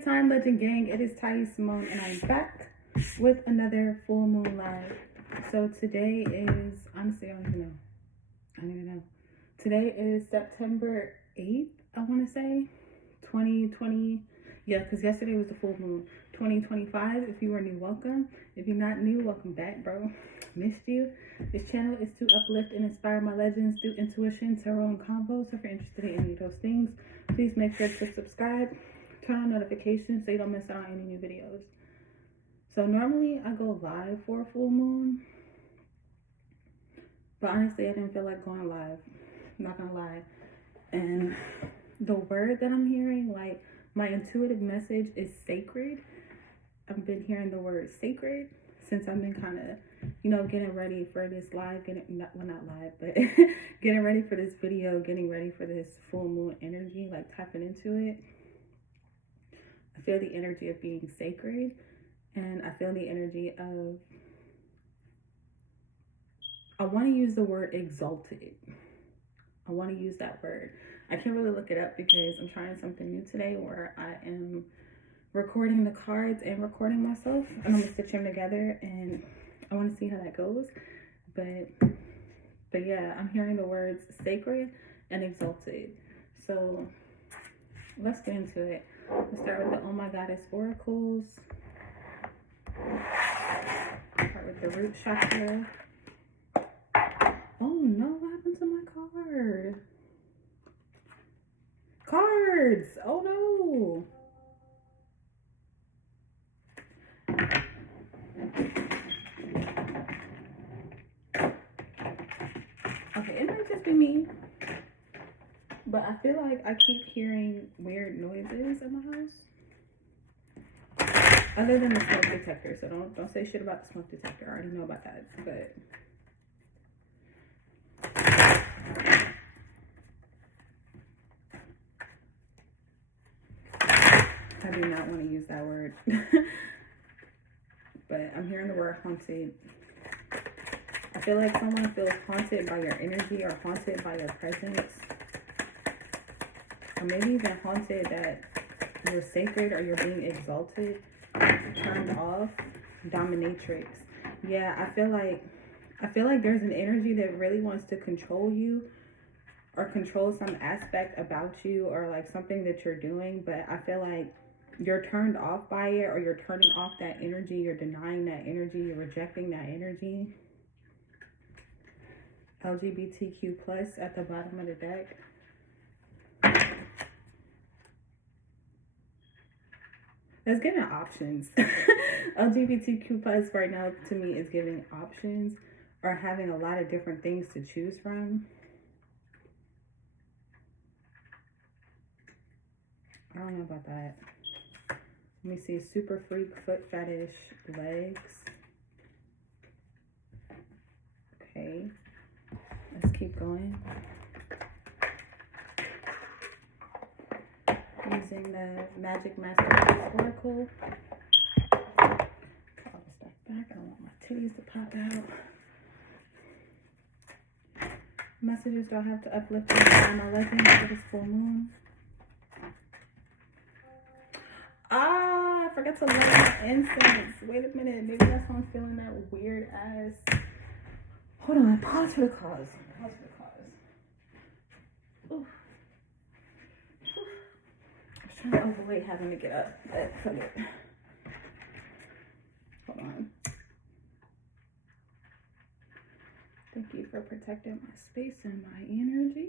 good time, Legend Gang. It is Ty Simone, and I'm back with another full moon live. So today is, honestly, I don't even know. Today is September 8th, I want to say, 2020. Yeah, because yesterday was the full moon. 2025. If you are new, welcome. If you're not new, welcome back, bro. Missed you. This channel is to uplift and inspire my legends through intuition, tarot, and combos. So if you're interested in any of those things, please make sure to subscribe, turn on notifications so you don't miss out on any new videos. So normally I go live for a full moon, but honestly I didn't feel like going live. I'm not gonna lie. And the word that I'm hearing, like my intuitive message is sacred. I've been hearing the word sacred since I've been kind of, getting ready for this live, not live, but getting ready for this video, getting ready for this full moon energy, like tapping into it. I feel the energy of being sacred, and I feel the energy of, I want to use the word exalted. I want to use that word. I can't really look it up because I'm trying something new today where I am recording the cards and recording myself, and I'm gonna stitch them together, and I want to see how that goes. But yeah, I'm hearing the words sacred and exalted. So let's get into it. Let's start with the Oh My Goddess oracles. Start with the root chakra. Oh no, what happened to my card? Cards! Oh no! Okay, it might just be me, but I feel like I keep hearing weird noises in my house. Other than the smoke detector, so don't say shit about the smoke detector. I already know about that, but I do not want to use that word. But I'm hearing the word haunted. I feel like someone feels haunted by your energy or haunted by your presence. Or maybe even haunted that you're sacred or you're being exalted, turned off. Dominatrix. Yeah, I feel like there's an energy that really wants to control you or control some aspect about you or like something that you're doing, but I feel like you're turned off by it, or you're turning off that energy, you're denying that energy, you're rejecting that energy. LGBTQ plus at the bottom of the deck. It's giving options. LGBTQ plus right now to me is giving options or having a lot of different things to choose from. I don't know about that. Let me see. Super freak, foot fetish, legs. Okay. Let's keep going. Using the Magic Master Oracle. I'll step back. I don't want my titties to pop out. Messages do I have to uplift and inspire my legends for this full moon? I forgot to light my incense. Wait a minute. Maybe that's why I'm feeling that weird ass. Hold on. Pause for the cause. Pause for the cause. Oof. I was trying to overweight having to get up, but fuck it. Hold on. Thank you for protecting my space and my energy.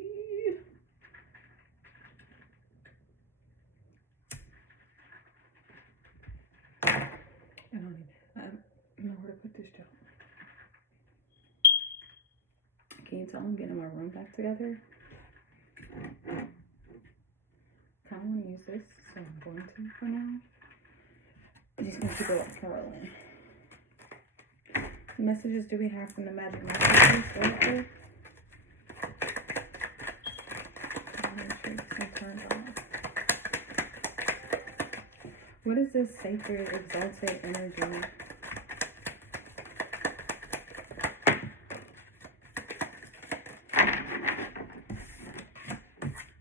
I don't know where to put this down. Can you tell I'm getting my room back together? I kind of want to use this, so I'm going to for now. I'm just going to go rolling. Messages do we have from the Magic Messages? What is this sacred, exalted energy?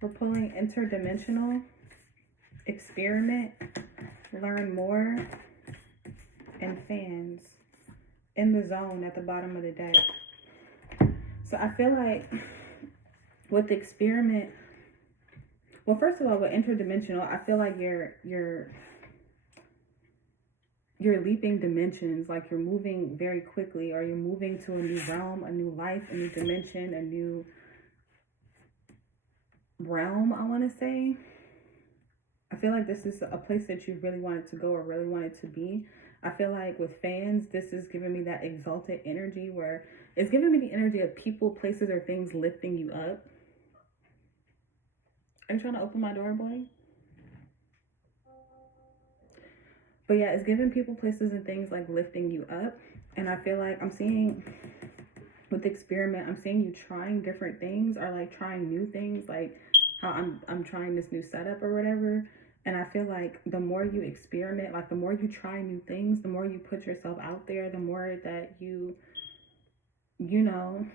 We're pulling interdimensional, experiment, learn more, and fans in the zone at the bottom of the deck. So I feel like with the experiment, well, first of all, with interdimensional, I feel like you're leaping dimensions, like you're moving very quickly, or you're moving to a new realm, a new life, a new dimension, a new realm, I want to say. I feel like this is a place that you really wanted to go or really wanted to be. I feel like with fans, this is giving me that exalted energy where it's giving me the energy of people, places, or things lifting you up. Are you trying to open my door, boy? But yeah, it's giving people, places, and things like lifting you up. And I feel like I'm seeing with the experiment, I'm seeing you trying different things, or like trying new things, like how I'm trying this new setup or whatever. And I feel like the more you experiment, like the more you try new things, the more you put yourself out there, the more that you know,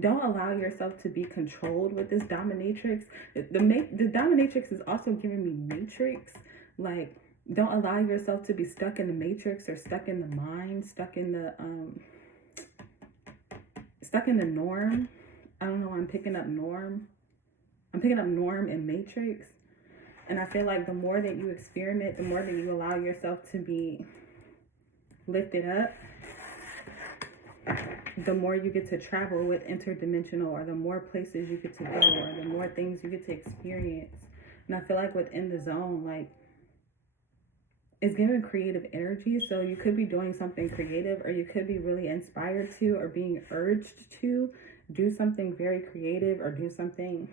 don't allow yourself to be controlled with this dominatrix. The dominatrix is also giving me matrix. Like, don't allow yourself to be stuck in the matrix, or stuck in the mind, stuck in the norm. I don't know why I'm picking up norm. I'm picking up norm and matrix. And I feel like the more that you experiment, the more that you allow yourself to be lifted up, the more you get to travel with interdimensional, or the more places you get to go, or the more things you get to experience. And I feel like within the zone, like, it's giving creative energy. So you could be doing something creative, or you could be really inspired to, or being urged to do something very creative, or do something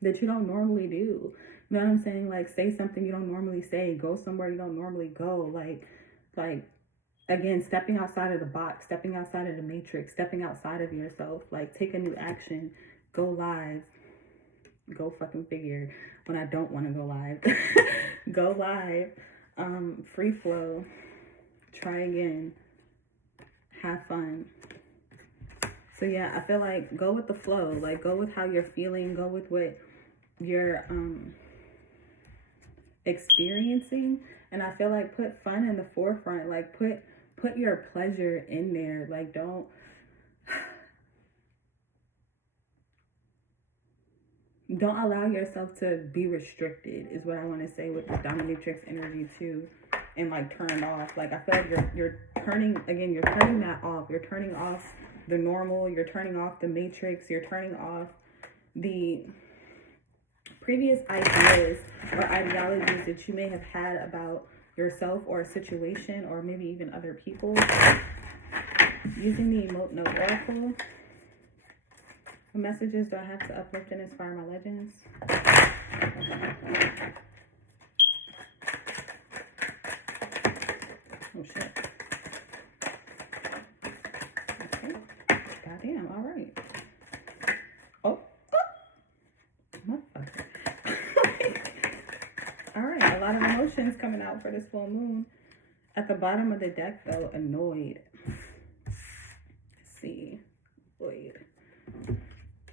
that you don't normally do. You know what I'm saying? Like, say something you don't normally say, go somewhere you don't normally go. Like again, stepping outside of the box, stepping outside of the matrix, stepping outside of yourself. Like, take a new action, go live. Go fucking figure when I don't want to go live. Go live. Free flow. Try again. Have fun. So yeah, I feel like go with the flow. Like, go with how you're feeling. Go with what you're experiencing. And I feel like put fun in the forefront. Like, put your pleasure in there. Like, don't allow yourself to be restricted, is what I want to say with the dominatrix energy too, and like turned off. Like, I feel like you're turning that off. You're turning off the normal. You're turning off the matrix. You're turning off the previous ideas or ideologies that you may have had about yourself or a situation, or maybe even other people. Using the Emote Note Oracle. What messages do I have to uplift and inspire my legends? Oh shit. Okay. Goddamn, alright. Oh. Motherfucker. Alright, a lot of emotions coming out for this full moon. At the bottom of the deck though, annoyed. Let's see. Annoyed.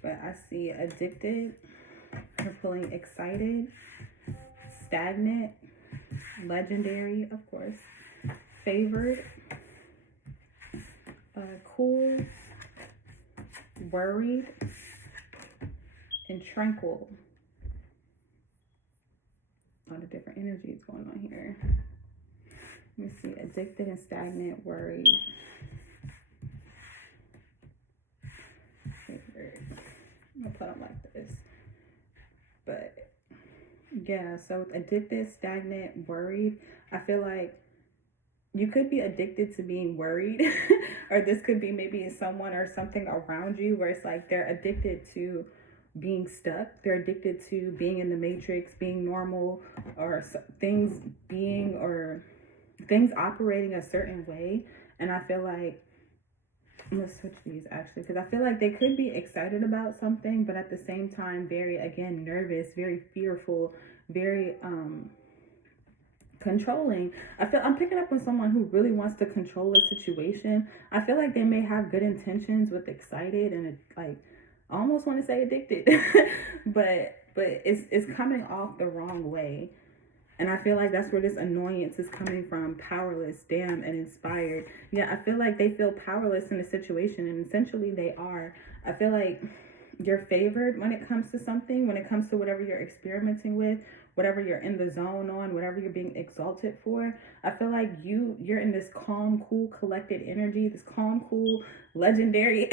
But I see addicted, we're pulling excited, stagnant, legendary, of course, favored, cool, worried, and tranquil. A lot of different energies going on here. Let me see, addicted and stagnant, worried, favored. I'm gonna put them like this. But yeah, so addicted, stagnant, worried. I feel like you could be addicted to being worried, or this could be maybe someone or something around you where it's like they're addicted to being stuck. They're addicted to being in the matrix, being normal, or things being, or things operating a certain way. And I feel like, I'm gonna switch these actually, because I feel like they could be excited about something, but at the same time very, again, nervous, very fearful, very controlling. I'm picking up on someone who really wants to control a situation. I feel like they may have good intentions with excited and like, I almost want to say addicted, but it's coming off the wrong way. And I feel like that's where this annoyance is coming from. Powerless, damn, and inspired. Yeah, I feel like they feel powerless in the situation, and essentially they are. I feel like you're favored when it comes to something, when it comes to whatever you're experimenting with, whatever you're in the zone on, whatever you're being exalted for. I feel like you're in this calm, cool, collected energy, this calm, cool, legendary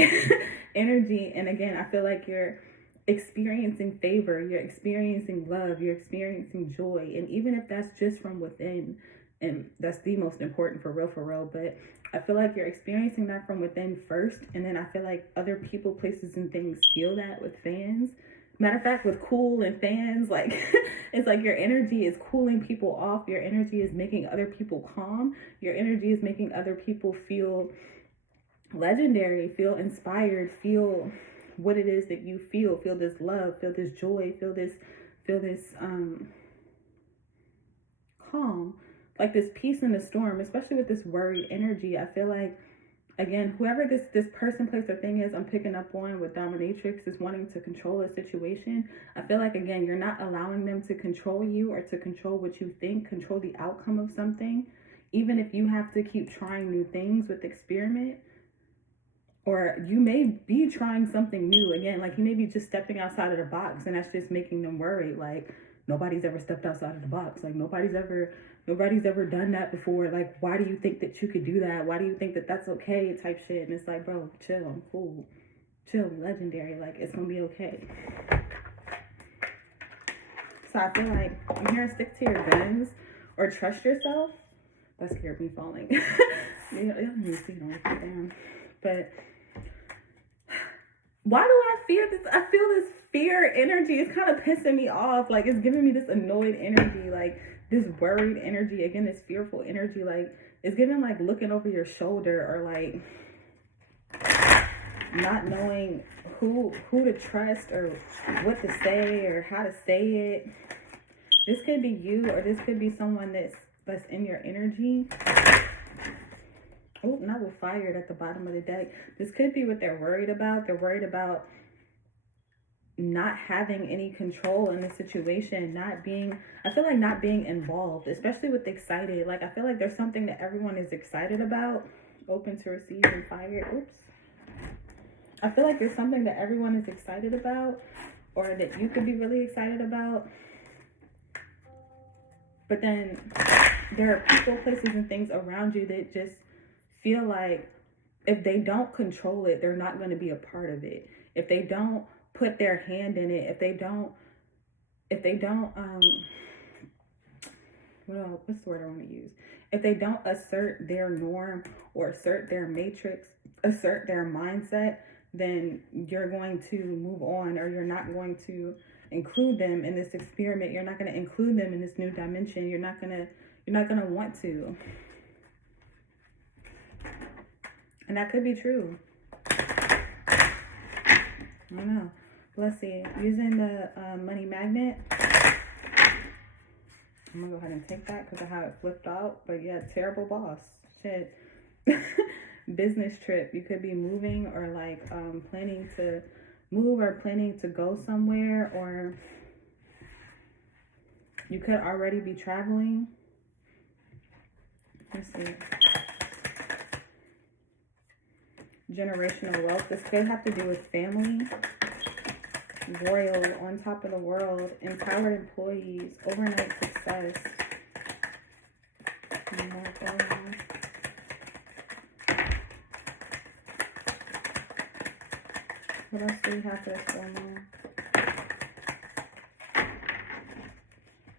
energy. And again, I feel like you're experiencing favor, you're experiencing love, you're experiencing joy. And even if that's just from within, and that's the most important for real, but I feel like you're experiencing that from within first, and then I feel like other people, places, and things feel that with fans. Matter of fact, with cool and fans, like it's like your energy is cooling people off, your energy is making other people calm, your energy is making other people feel legendary, feel inspired, feel what it is that you feel this love, feel this joy, feel this calm, like this peace in the storm, especially with this worried energy. I feel like, again, whoever this person, place, or thing is I'm picking up on with dominatrix is wanting to control a situation. I feel like, again, you're not allowing them to control you or to control what you think, control the outcome of something. Even if you have to keep trying new things with experiment, or you may be trying something new. Again, like you may be just stepping outside of the box, and that's just making them worried. Like, nobody's ever stepped outside of the box. Like, nobody's ever done that before. Like, why do you think that you could do that? Why do you think that that's okay? Type shit. And it's like, bro, chill. I'm cool. Chill. Legendary. Like, it's gonna be okay. So I feel like I'm here to stick to your guns or trust yourself. That scared me falling. You don't need to see it down. But why do I fear this? I feel this fear energy. It's kind of pissing me off. Like, it's giving me this annoyed energy, like this worried energy. Again, this fearful energy. Like, it's giving like looking over your shoulder, or like not knowing who to trust or what to say or how to say it. This could be you, or this could be someone that's in your energy. Oh, not with fired at the bottom of the deck. This could be what they're worried about. They're worried about not having any control in the situation, I feel like not being involved, especially with excited. Like, I feel like there's something that everyone is excited about. Open to receive and fired. Oops. I feel like there's something that everyone is excited about, or that you could be really excited about. But then there are people, places, and things around you that just feel like if they don't control it, they're not going to be a part of it. If they don't put their hand in it, if they don't what's the word I want to use? If they don't assert their norm or assert their matrix, assert their mindset, then you're going to move on, or you're not going to include them in this experiment. You're not going to include them in this new dimension. You're not going to want to. And that could be true. I don't know. Let's see. Using the money magnet. I'm going to go ahead and take that because I have it flipped out. But yeah, terrible boss. Shit. Business trip. You could be moving, or like planning to move, or planning to go somewhere, or you could already be traveling. Let's see. Generational wealth. This could have to do with family. Royal, on top of the world. Empowered employees. Overnight success. What else do we have for this going on?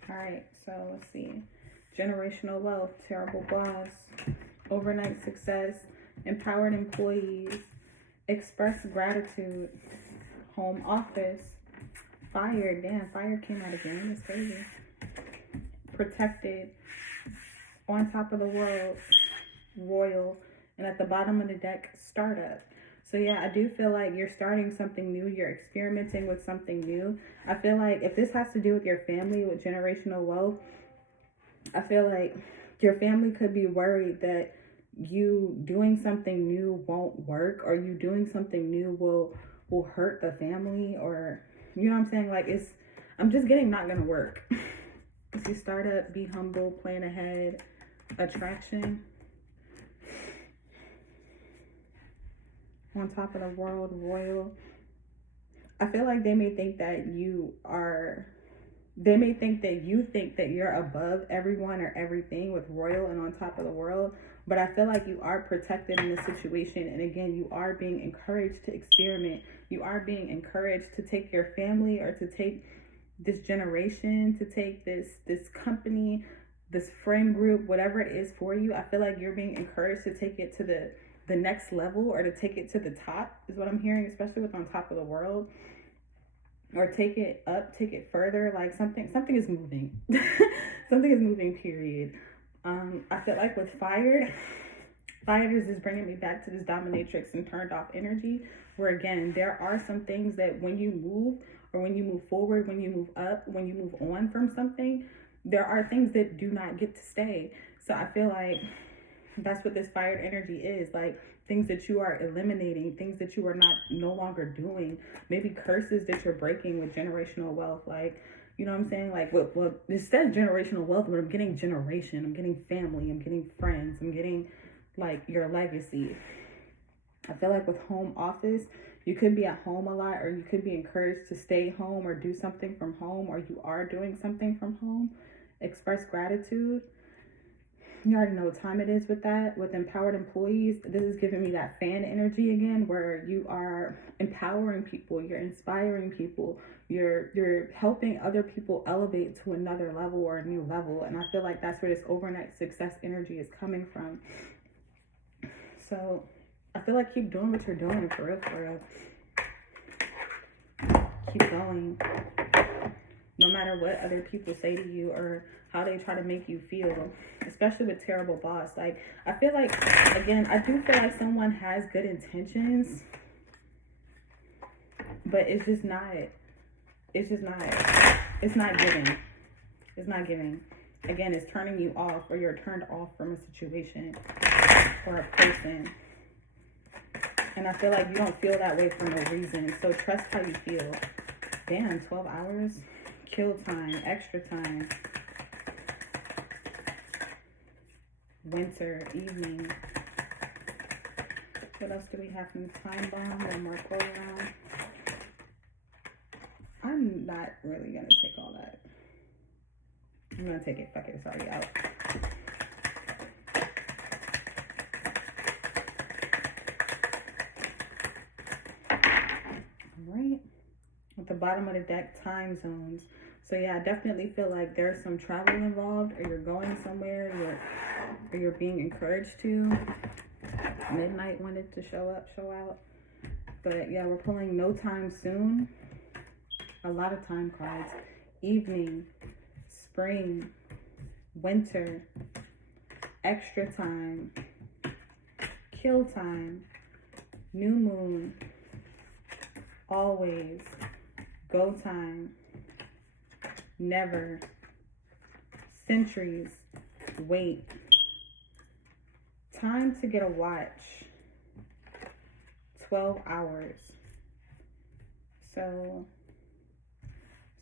Alright, so let's see. Generational wealth. Terrible boss. Overnight success. Empowered employees. Express gratitude. Home office. Fire. Damn, fire came out again. That's crazy. Protected. On top of the world. Royal. And at the bottom of the deck, startup. So yeah, I do feel like you're starting something new. You're experimenting with something new. I feel like if this has to do with your family, with generational wealth, I feel like your family could be worried that you doing something new won't work, or you doing something new will hurt the family, or you know what I'm saying? Like, I'm just getting not gonna work. Let's see, startup, be humble, plan ahead, attraction. On top of the world, royal. I feel like they may think that you think that you're above everyone or everything with royal and on top of the world. But I feel like you are protected in this situation. And again, you are being encouraged to experiment. You are being encouraged to take your family or to take this generation, to take this company, this friend group, whatever it is for you. I feel like you're being encouraged to take it to the next level or to take it to the top is what I'm hearing, especially with on top of the world. Or take it up, take it further. Like something is moving. Something is moving, period. I feel like with fired is just bringing me back to this dominatrix and turned off energy, where again, there are some things that when you move or when you move forward, when you move up, when you move on from something, there are things that do not get to stay. So I feel like that's what this fired energy is. Like things that you are eliminating, things that you are no longer doing, maybe curses that you're breaking with generational wealth. Like, you know what I'm saying? Like, well, it says generational wealth, but I'm getting generation, I'm getting family, I'm getting friends, I'm getting like your legacy. I feel like with home office, you could be at home a lot, or you could be encouraged to stay home or do something from home, or you are doing something from home. Express gratitude. You already know what time it is with that. With empowered employees, this is giving me that fan energy again, where you are empowering people, you're inspiring people, you're helping other people elevate to another level or a new level. And I feel like that's where this overnight success energy is coming from. So I feel like keep doing what you're doing, for real. Keep going. No matter what other people say to you or how they try to make you feel, especially with terrible boss. Like, I feel like, again, I do feel like someone has good intentions, but it's not giving. It's not giving. Again, it's turning you off, or you're turned off from a situation or a person. And I feel like you don't feel that way for no reason. So trust how you feel. Damn, 12 hours. Kill time, extra time, winter, evening. What else do we have from the time bomb? One more go around. I'm not really gonna take all that. I'm gonna take it. Fuck it, it's already out. All right. At the bottom of the deck, time zones. So yeah, I definitely feel like there's some travel involved, or you're going somewhere, or you're being encouraged to. Midnight wanted to show out. But yeah, we're pulling no time soon. A lot of time cards. Evening, spring, winter, extra time, kill time, new moon, always, go time, never, centuries, wait, time to get a watch, 12 hours. So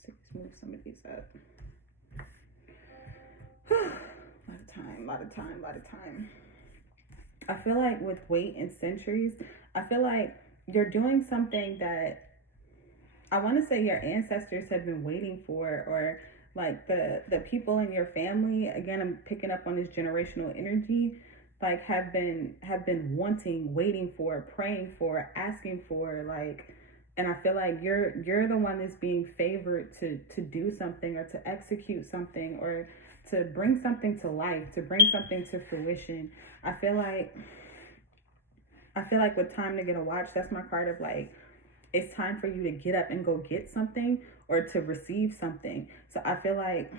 let's move some of these up. A lot of time. I feel like with wait and centuries, I feel like you're doing something that I want to say your ancestors have been waiting for, or like the people in your family. Again, I'm picking up on this generational energy, like have been wanting, waiting for, praying for, asking for, like. And I feel like you're the one that's being favored to do something, or to execute something, or to bring something to life, to bring something to fruition. I feel like with time to get a watch, that's my card of like, it's time for you to get up and go get something, or to receive something. So I feel like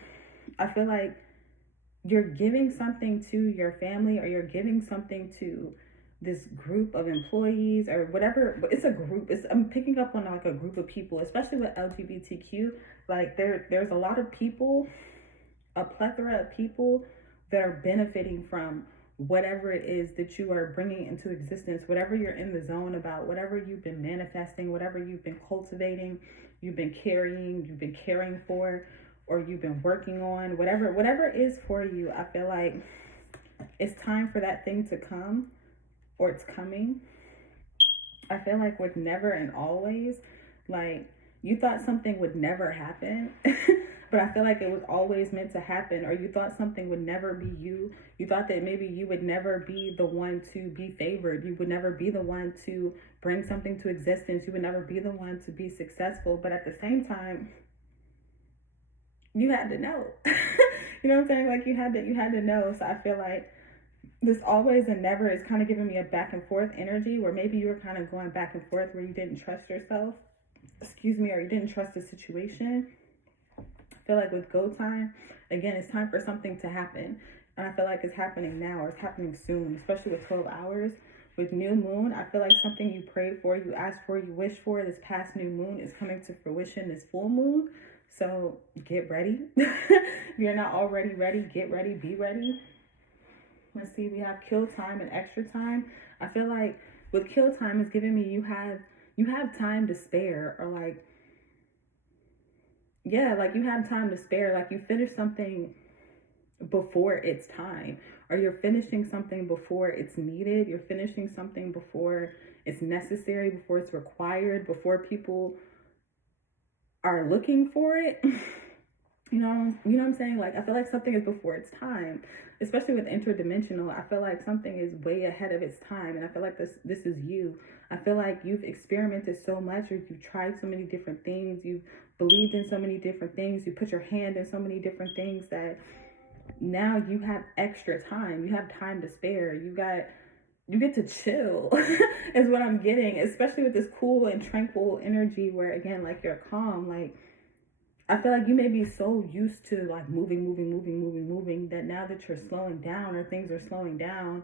you're giving something to your family, or you're giving something to this group of employees, or whatever. But it's a group. I'm picking up on like a group of people, especially with LGBTQ. Like there's a lot of people, a plethora of people that are benefiting from whatever it is that you are bringing into existence, whatever you're in the zone about, whatever you've been manifesting, whatever you've been cultivating, you've been carrying for, or you've been working on, whatever is for you. I feel like it's time for that thing to come, or it's coming. I feel like with never and always, like you thought something would never happen, but I feel like it was always meant to happen. Or you thought something would never be you. You thought that maybe you would never be the one to be favored. You would never be the one to bring something to existence. You would never be the one to be successful. But at the same time, you had to know. You know what I'm saying? Like you had to know. So I feel like this always and never is kind of giving me a back and forth energy, where maybe you were kind of going back and forth where you didn't trust yourself, or you didn't trust the situation. I feel like with go time, again, it's time for something to happen. And I feel like it's happening now, or it's happening soon, especially with 12 hours. With new moon, I feel like something you prayed for, you asked for, you wished for this past new moon is coming to fruition this full moon. So get ready. If you're not already ready, get ready, be ready. Let's see, we have kill time and extra time. I feel like with kill time, it's giving me you have time to spare, or like, yeah, like you have time to spare. Like you finish something before it's time, or you're finishing something before it's needed. You're finishing something before it's necessary, before it's required, before people are looking for it. You know what I'm saying? Like, I feel like something is before its time, especially with interdimensional. I feel like something is way ahead of its time. And I feel like this is you. I feel like you've experimented so much, or you've tried so many different things. You've believed in so many different things. You put your hand in so many different things that now you have extra time. You have time to spare. You get to chill is what I'm getting, especially with this cool and tranquil energy where, again, like you're calm. Like, I feel like you may be so used to like moving that now that you're slowing down, or things are slowing down,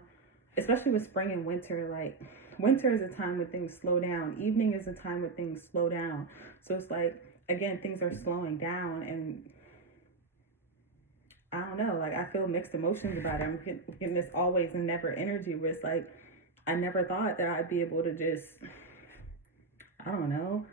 especially with spring and winter. Like winter is a time when things slow down. Evening is a time when things slow down. So it's like, again, things are slowing down, and I don't know, like I feel mixed emotions about it. I'm getting this always and never energy where it's like, I never thought that I'd be able to just, I don't know,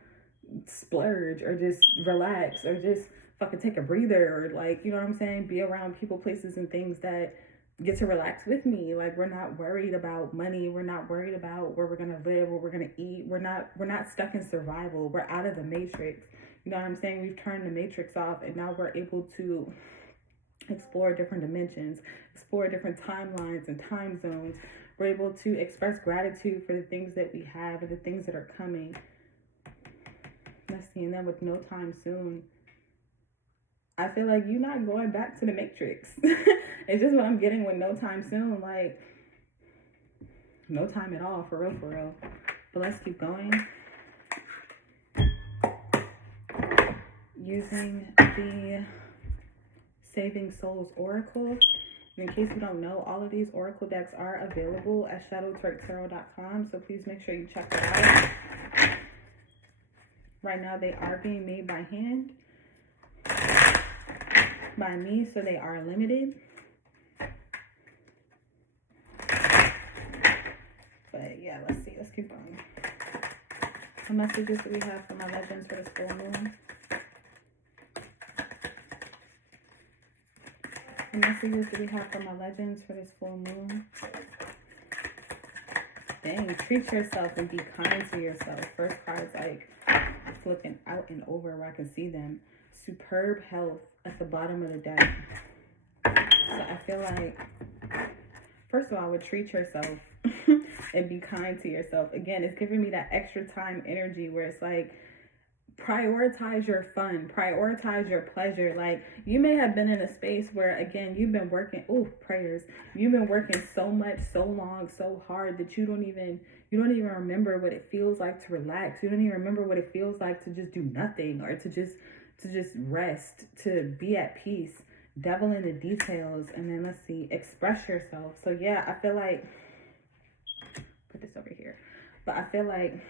splurge, or just relax, or just fucking take a breather, or like, you know what I'm saying, be around people, places, and things that get to relax with me. Like, we're not worried about money, we're not worried about where we're gonna live, where we're gonna eat. We're not stuck in survival. We're out of the matrix. You know what I'm saying? We've turned the matrix off, and now we're able to explore different dimensions, explore different timelines and time zones. We're able to express gratitude for the things that we have and the things that are coming. Let's see, and then with no time soon, I feel like you're not going back to the matrix. It's just what I'm getting with no time soon. Like, no time at all, for real. But let's keep going. Using the Saving Souls Oracle. In case you don't know, all of these Oracle decks are available at shadowtwerktarot.com. So please make sure you check that out. Right now, they are being made by hand by me, so they are limited. But yeah, let's see. Let's keep going. What messages do we have for my legends for this full moon? What messages do we have for my legends for this full moon? Dang, treat yourself and be kind to yourself. First card's like flipping out and over where I can see them. Superb health at the bottom of the deck. So I feel like, first of all, I would treat yourself and be kind to yourself. Again, it's giving me that extra time energy where it's like, prioritize your fun, prioritize your pleasure. Like, you may have been in a space where, again, you've been working, you've been working so much, so long, so hard that you don't even remember what it feels like to relax. You don't even remember what it feels like to just do nothing, or to just rest, to be at peace. Devil in the details. And then let's see, express yourself. So yeah, I feel like, put this over here, but I feel like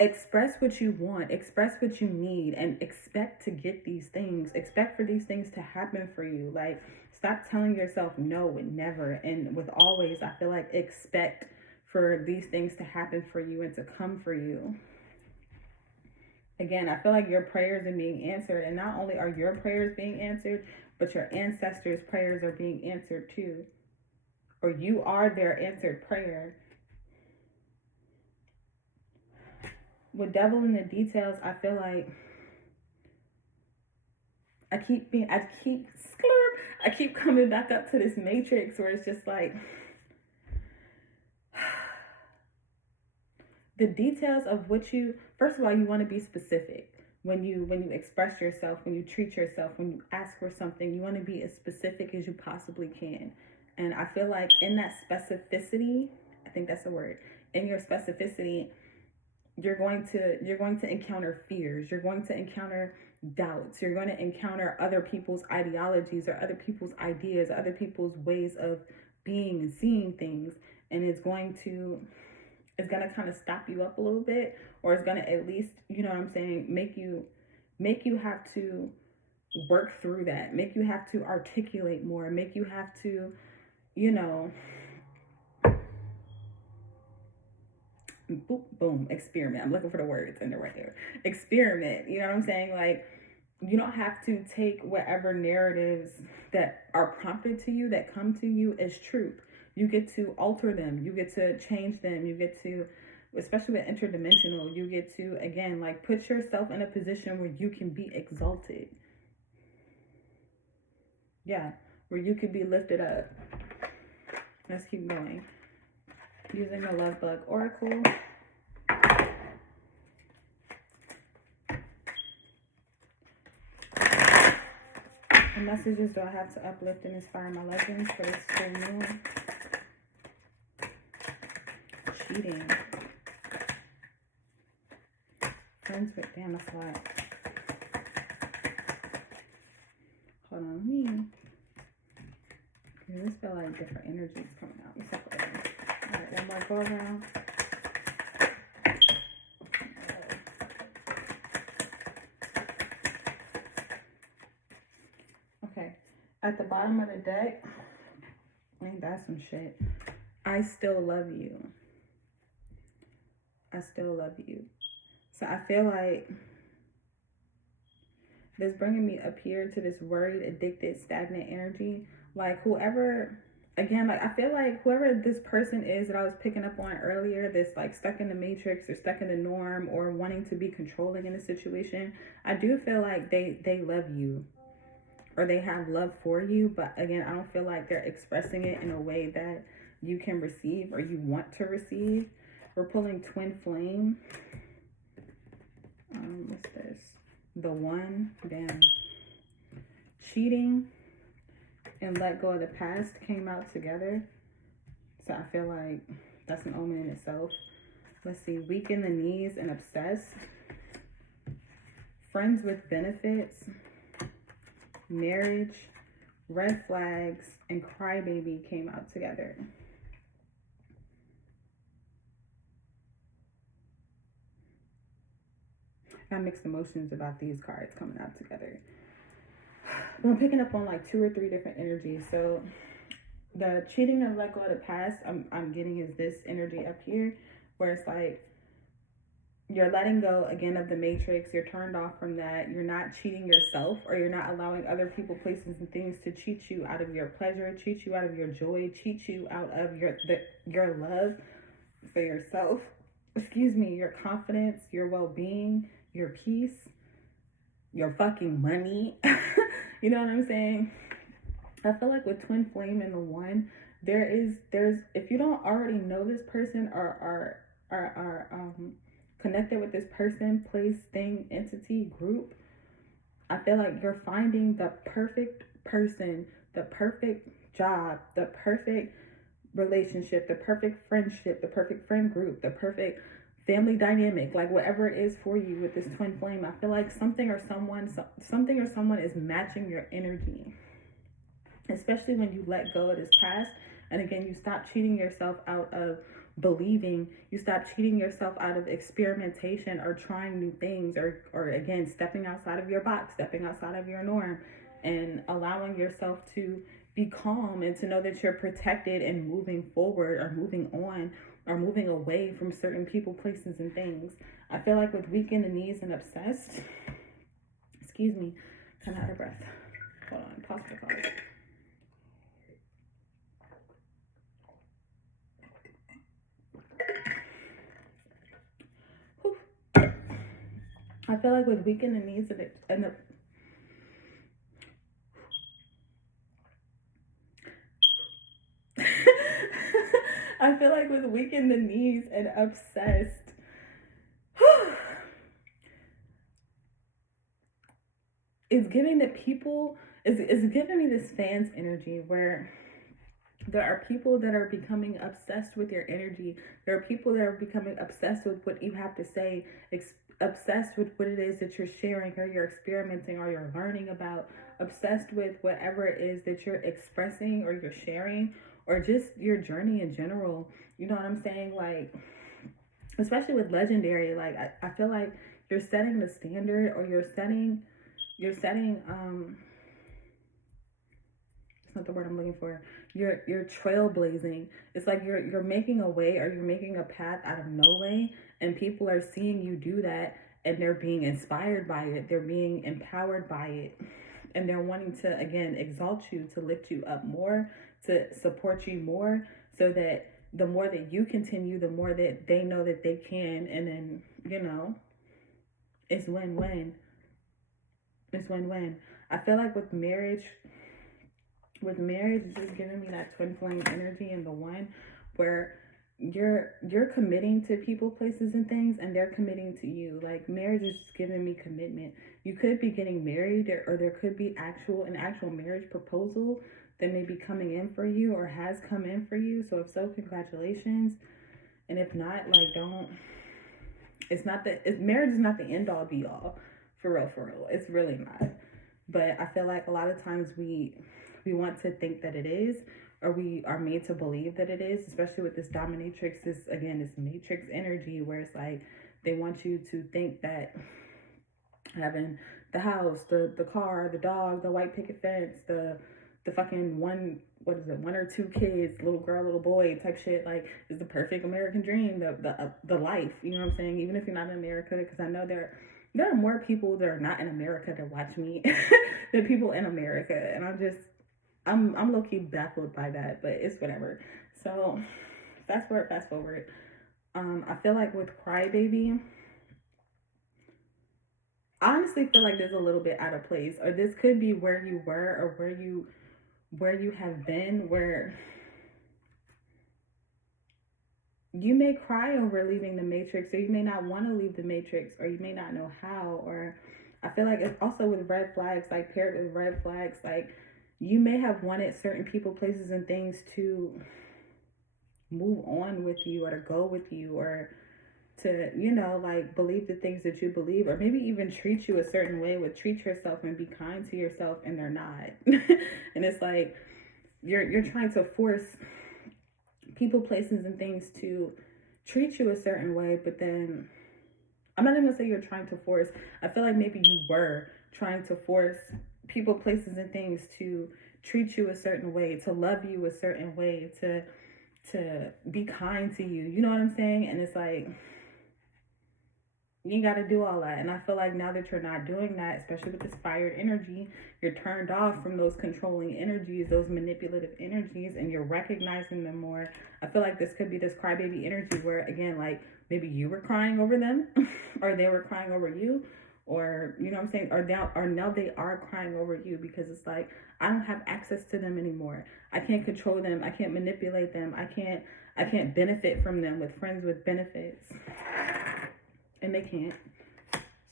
express what you want, express what you need, and expect to get these things. Expect for these things to happen for you. Like, stop telling yourself no and never. And with always, I feel like expect for these things to happen for you and to come for you. Again, I feel like your prayers are being answered, and not only are your prayers being answered, but your ancestors' prayers are being answered too. Or you are their answered prayer. With devil in the details, I feel like I keep coming back up to this matrix where it's just like the details of what you, first of all, you want to be specific. When you express yourself, when you treat yourself, when you ask for something, you want to be as specific as you possibly can. And I feel like in that specificity, I think that's the word, in your specificity, you're going to encounter fears, you're going to encounter doubts, you're going to encounter other people's ideologies or other people's ideas, other people's ways of being and seeing things, and it's going to kind of stop you up a little bit, or it's going to at least, you know what I'm saying, make you have to work through that, make you have to articulate more, make you have to, you know, boom, experiment. I'm looking for the words in there right there. Experiment. You know what I'm saying? Like, you don't have to take whatever narratives that are prompted to you, that come to you, as truth. You get to alter them. You get to change them. You get to, especially with interdimensional, you get to, again, like, put yourself in a position where you can be exalted. Yeah, where you can be lifted up. Let's keep going. Using the Love Bug Oracle. What messages do I have to uplift and inspire my legends for this full moon? Cheating. Friends with, damn, that's a lot. Hold on, me. I just feel like different energies coming out. Let me separate them. Alright, one more go around. Okay, at the bottom of the deck, ain't that some shit? I still love you. I still love you. So I feel like this bringing me up here to this worried, addicted, stagnant energy. Like whoever, again, like I feel like whoever this person is that I was picking up on earlier, this like stuck in the matrix or stuck in the norm or wanting to be controlling in a situation, I do feel like they love you or they have love for you. But again, I don't feel like they're expressing it in a way that you can receive or you want to receive. We're pulling twin flame. What's this? The one, damn. Cheating and let go of the past came out together. So I feel like that's an omen in itself. Let's see, weaken the knees and obsess. Friends with benefits. Marriage, red flags, and crybaby came out together. I got mixed emotions about these cards coming out together. But I'm picking up on like 2 or 3 different energies. So the cheating and let go of the past, I'm getting is this energy up here, where it's like you're letting go again of the matrix. You're turned off from that. You're not cheating yourself, or you're not allowing other people, places, and things to cheat you out of your pleasure, cheat you out of your joy, cheat you out of your love for yourself. Excuse me, your confidence, your well-being, your peace, your fucking money. You know what I'm saying? I feel like with twin flame and the one, there's if you don't already know this person or are connected with this person, place, thing, entity, group, I feel like you're finding the perfect person, the perfect job, the perfect relationship, the perfect friendship, the perfect friend group, the perfect family dynamic, like whatever it is for you with this twin flame. I feel like something or someone is matching your energy, especially when you let go of this past. And again, you stop cheating yourself out of believing, you stop cheating yourself out of experimentation or trying new things, or again, stepping outside of your box, stepping outside of your norm, and allowing yourself to be calm and to know that you're protected and moving forward or moving on or moving away from certain people, places, and things. I feel like with weak in the knees and obsessed, excuse me, kind of out of breath. Hold on, pause the card. I feel like with weak in the knees and the I feel like with weak in the knees and obsessed, it's giving the people, it's giving me this fans energy where there are people that are becoming obsessed with your energy. There are people that are becoming obsessed with what you have to say, obsessed with what it is that you're sharing or you're experimenting or you're learning about, obsessed with whatever it is that you're expressing or you're sharing, or just your journey in general. You know what I'm saying? Like, especially with legendary, like I feel like you're setting the standard, or you're setting it's not the word I'm looking for. You're trailblazing. It's like you're making a way, or you're making a path out of no way, and people are seeing you do that, and they're being inspired by it. They're being empowered by it, and they're wanting to, again, exalt you, to lift you up more, to support you more, so that the more that you continue, the more that they know that they can, and then, you know, it's win-win. It's win-win. I feel like with marriage, it's just giving me that twin flame energy in the one where you're committing to people, places, and things, and they're committing to you. Like, marriage is just giving me commitment. You could be getting married, or there could be an actual marriage proposal that may be coming in for you, or has come in for you. So if so, congratulations. And if not, like, don't. Marriage is not the end all be all. For real. It's really not. But I feel like a lot of times we want to think that it is, or we are made to believe that it is, especially with this dominatrix, this matrix energy, where it's like they want you to think that having the house, the car, the dog, the white picket fence, the fucking one or two kids, little girl, little boy type shit, like, is the perfect American dream, the life. You know what I'm saying? Even if you're not in America, because I know there are more people that are not in America that watch me than people in America, and I'm low-key baffled by that, but it's whatever. So fast forward. I feel like with Crybaby, I honestly feel like there's a little bit out of place, or this could be where you were, or where you have been, where you may cry over leaving the matrix, or you may not want to leave the matrix, or you may not know how. Or I feel like it's also with red flags, like paired with red flags, like you may have wanted certain people, places, and things to move on with you, or to go with you, or to, you know, like, believe the things that you believe, or maybe even treat you a certain way, treat yourself and be kind to yourself, and they're not. And it's like you're trying to force people, places, and things to treat you a certain way, but then I'm not even gonna say you're trying to force. I feel like maybe you were trying to force people, places, and things to treat you a certain way, to love you a certain way, to be kind to you. You know what I'm saying? And it's like, you ain't got to do all that. And I feel like now that you're not doing that, especially with this fired energy, you're turned off from those controlling energies, those manipulative energies, and you're recognizing them more. I feel like this could be this crybaby energy where, again, like, maybe you were crying over them or they were crying over you, or, you know what I'm saying, or now they are crying over you, because it's like, I don't have access to them anymore. I can't control them. I can't manipulate them. I can't benefit from them with friends with benefits. And they can't.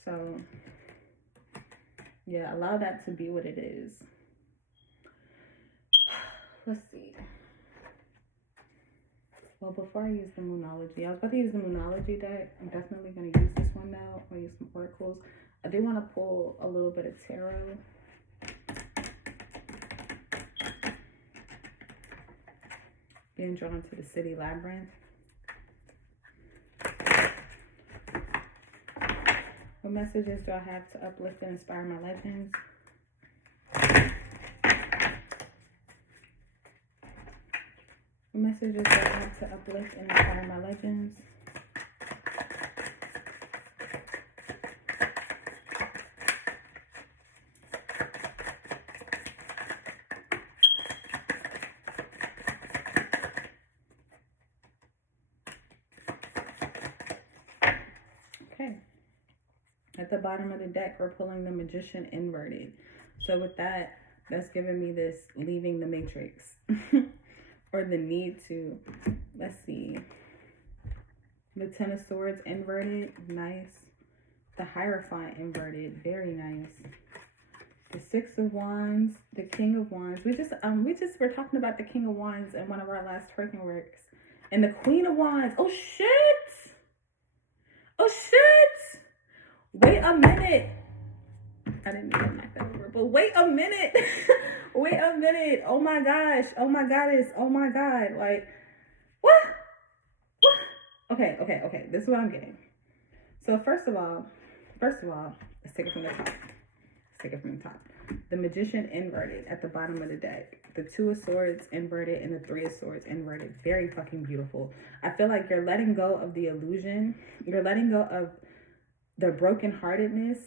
So, yeah, allow that to be what it is. Let's see. Well, before I use the Moonology, I was about to use the Moonology deck. I'm definitely going to use this one now. I'll use some oracles. I do want to pull a little bit of tarot. Being drawn to the City Labyrinth. What messages do I have to uplift and inspire my legends? Messages that I have to uplift and inspire my legends. Okay. At the bottom of the deck, we're pulling the Magician inverted. So with that, that's giving me this leaving the matrix. Or the need to, let's see. The Ten of Swords inverted, nice. The Hierophant inverted, very nice. The Six of Wands, the King of Wands. We just were talking about the King of Wands in one of our last twerking works. And the Queen of Wands. Oh shit! Oh shit! Wait a minute. I didn't mean to knock that over, but wait a minute. Wait a minute. Oh my gosh. Oh my goddess. Oh my god. Like, what? Okay. This is what I'm getting. So first of all, let's take it from the top. The Magician inverted at the bottom of the deck. The Two of Swords inverted and the Three of Swords inverted. Very fucking beautiful. I feel like you're letting go of the illusion. You're letting go of the brokenheartedness.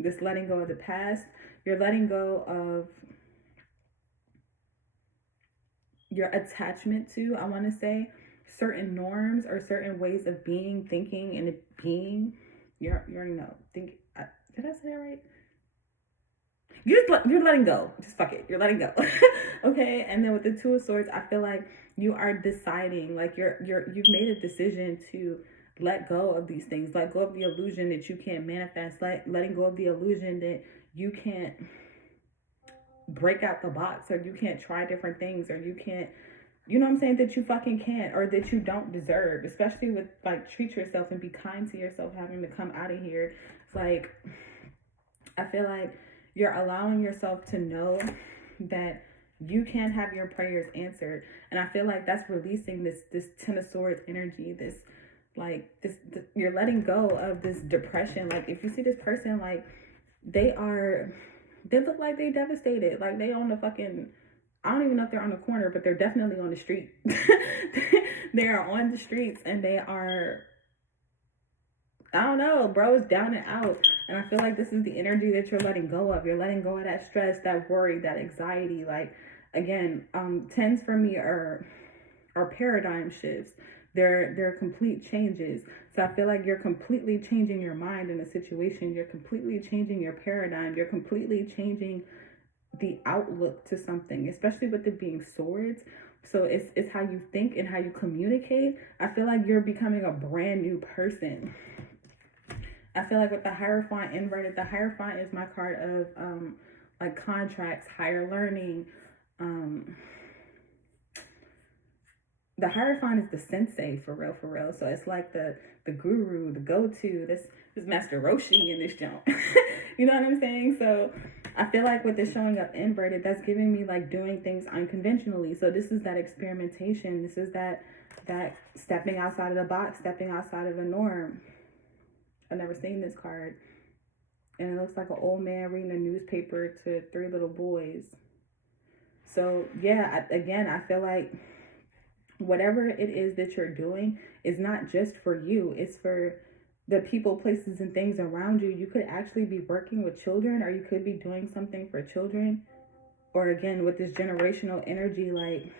This letting go of the past. You're letting go of your attachment to, I want to say, certain norms or certain ways of being, thinking, and being. You already know. Did I say that right? You're letting go. Just fuck it. You're letting go. Okay. And then with the Two of Swords, I feel like you are deciding, like you've made a decision to let go of these things. Let go of the illusion that you can't manifest. Letting go of the illusion that you can't break out the box, or you can't try different things, or you can't, you know what I'm saying, that you fucking can't, or that you don't deserve. Especially with like, treat yourself and be kind to yourself, having to come out of here. It's like, I feel like you're allowing yourself to know that you can have your prayers answered. And I feel like that's releasing this Ten of Swords energy, this you're letting go of this depression. Like, if you see this person, like, they look like they devastated. Like, they on the fucking, I don't even know if they're on the corner, but they're definitely on the street. They are on the streets, and they are, I don't know, bro, it's down and out. And I feel like this is the energy that you're letting go of. You're letting go of that stress, that worry, that anxiety. Like, again, tens for me are paradigm shifts. They're complete changes. So I feel like you're completely changing your mind in a situation. You're completely changing your paradigm. You're completely changing the outlook to something, especially with it being swords. So it's how you think and how you communicate. I feel like you're becoming a brand new person. I feel like with the Hierophant inverted, the Hierophant is my card of like contracts, higher learning. The Hierophant is the sensei, for real. So it's like the guru, the go-to, this Master Roshi in this jump. You know what I'm saying? So I feel like with this showing up inverted, that's giving me like doing things unconventionally. So this is that experimentation. This is that stepping outside of the box, stepping outside of the norm. I've never seen this card. And it looks like an old man reading a newspaper to 3 little boys. So yeah, I feel like whatever it is that you're doing is not just for you. It's for the people, places, and things around you. You could actually be working with children, or you could be doing something for children. Or again, with this generational energy, like,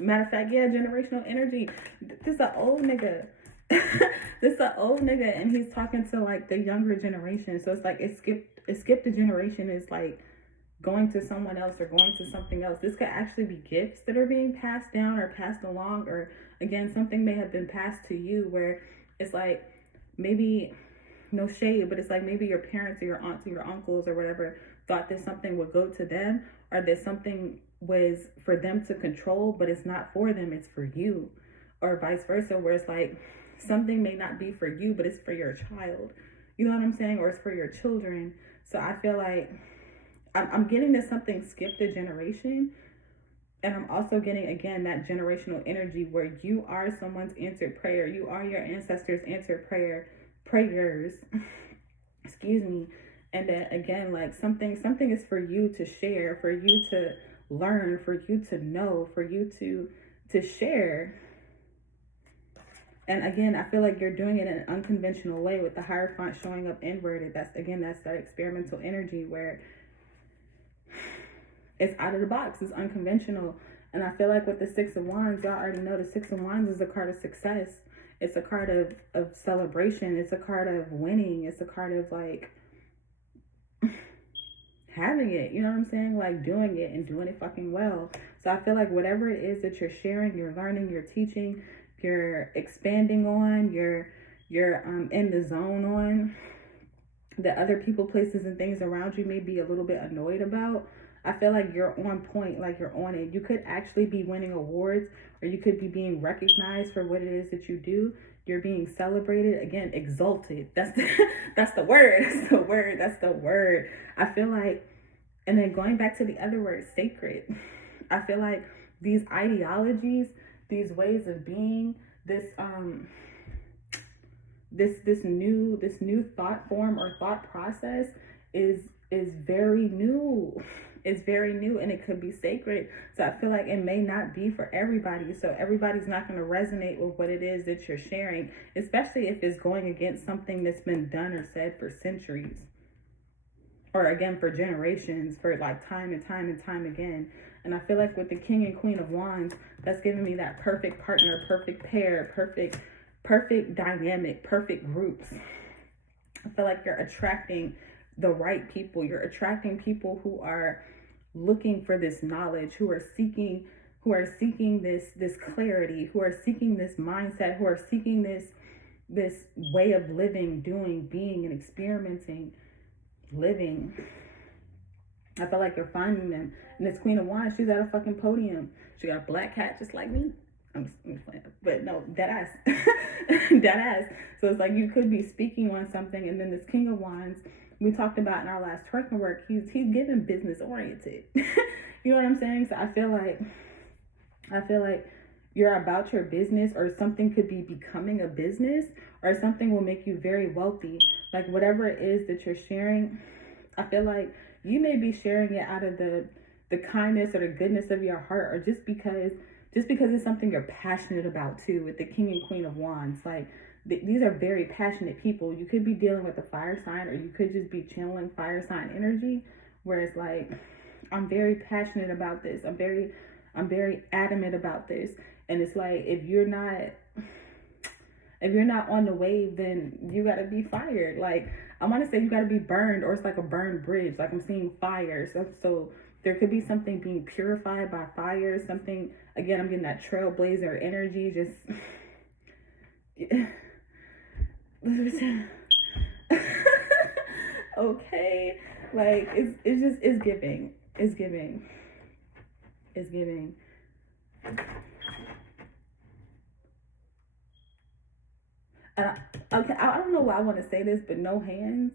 matter of fact, yeah, generational energy. This is an old nigga. This is an old nigga, and he's talking to like the younger generation. So it's like it skipped the generation. Is like going to someone else or going to something else. This could actually be gifts that are being passed down or passed along, or again, something may have been passed to you where it's like, maybe, no shade, but it's like maybe your parents or your aunts or your uncles or whatever thought that something would go to them, or that something was for them to control, but it's not for them, it's for you, or vice versa, where it's like something may not be for you, but it's for your child. You know what I'm saying? Or it's for your children. So I feel like I'm getting that something skipped a generation. And I'm also getting, again, that generational energy where you are someone's answered prayer. You are your ancestors' answered prayers. Excuse me. And then again, like something is for you to share, for you to learn, for you to know, for you to to share. And again, I feel like you're doing it in an unconventional way with the Hierophant showing up inverted. That's that experimental energy where it's out of the box. It's unconventional. And I feel like with the Six of Wands, y'all already know the Six of Wands is a card of success. It's a card of celebration. It's a card of winning. It's a card of like having it. You know what I'm saying? Like doing it and doing it fucking well. So I feel like whatever it is that you're sharing, you're learning, you're teaching, you're expanding on, you're in the zone on, that other people, places, and things around you may be a little bit annoyed about, I feel like you're on point, like you're on it. You could actually be winning awards, or you could be being recognized for what it is that you do. You're being celebrated. Again, exalted. That's the word. That's the word. That's the word. I feel like, and then going back to the other word, sacred. I feel like these ideologies, these ways of being, this new thought form or thought process is very new. It's very new, and it could be sacred. So I feel like it may not be for everybody. So everybody's not going to resonate with what it is that you're sharing, especially if it's going against something that's been done or said for centuries, or again for generations, for like time and time and time again. And I feel like with the King and Queen of Wands, that's giving me that perfect partner, perfect pair, perfect dynamic, perfect groups. I feel like you're attracting the right people. You're attracting people who are looking for this knowledge, who are seeking this clarity, who are seeking this mindset, who are seeking this way of living, doing, being, and experimenting, living. I feel like you're finding them. And this Queen of Wands, she's at a fucking podium. She got a black cat just like me. I'm playing, but no, dead ass. Dead ass. So it's like you could be speaking on something, and then this King of Wands, we talked about in our last Twerk work, he's getting business oriented. You know what I'm saying? So I feel like you're about your business, or something could be becoming a business, or something will make you very wealthy. Like whatever it is that you're sharing, I feel like you may be sharing it out of the kindness or the goodness of your heart, or just because it's something you're passionate about too. With the King and Queen of Wands, like these are very passionate people. You could be dealing with a fire sign, or you could just be channeling fire sign energy, where it's like, I'm very passionate about this. I'm very adamant about this. And it's like, if you're not on the wave, then you got to be fired. Like, I want to say you got to be burned, or it's like a burned bridge. Like I'm seeing fire. So there could be something being purified by fire. Something, again, I'm getting that trailblazer energy. Just, okay. Like, it's giving. Okay, I don't know why I want to say this, but no hands.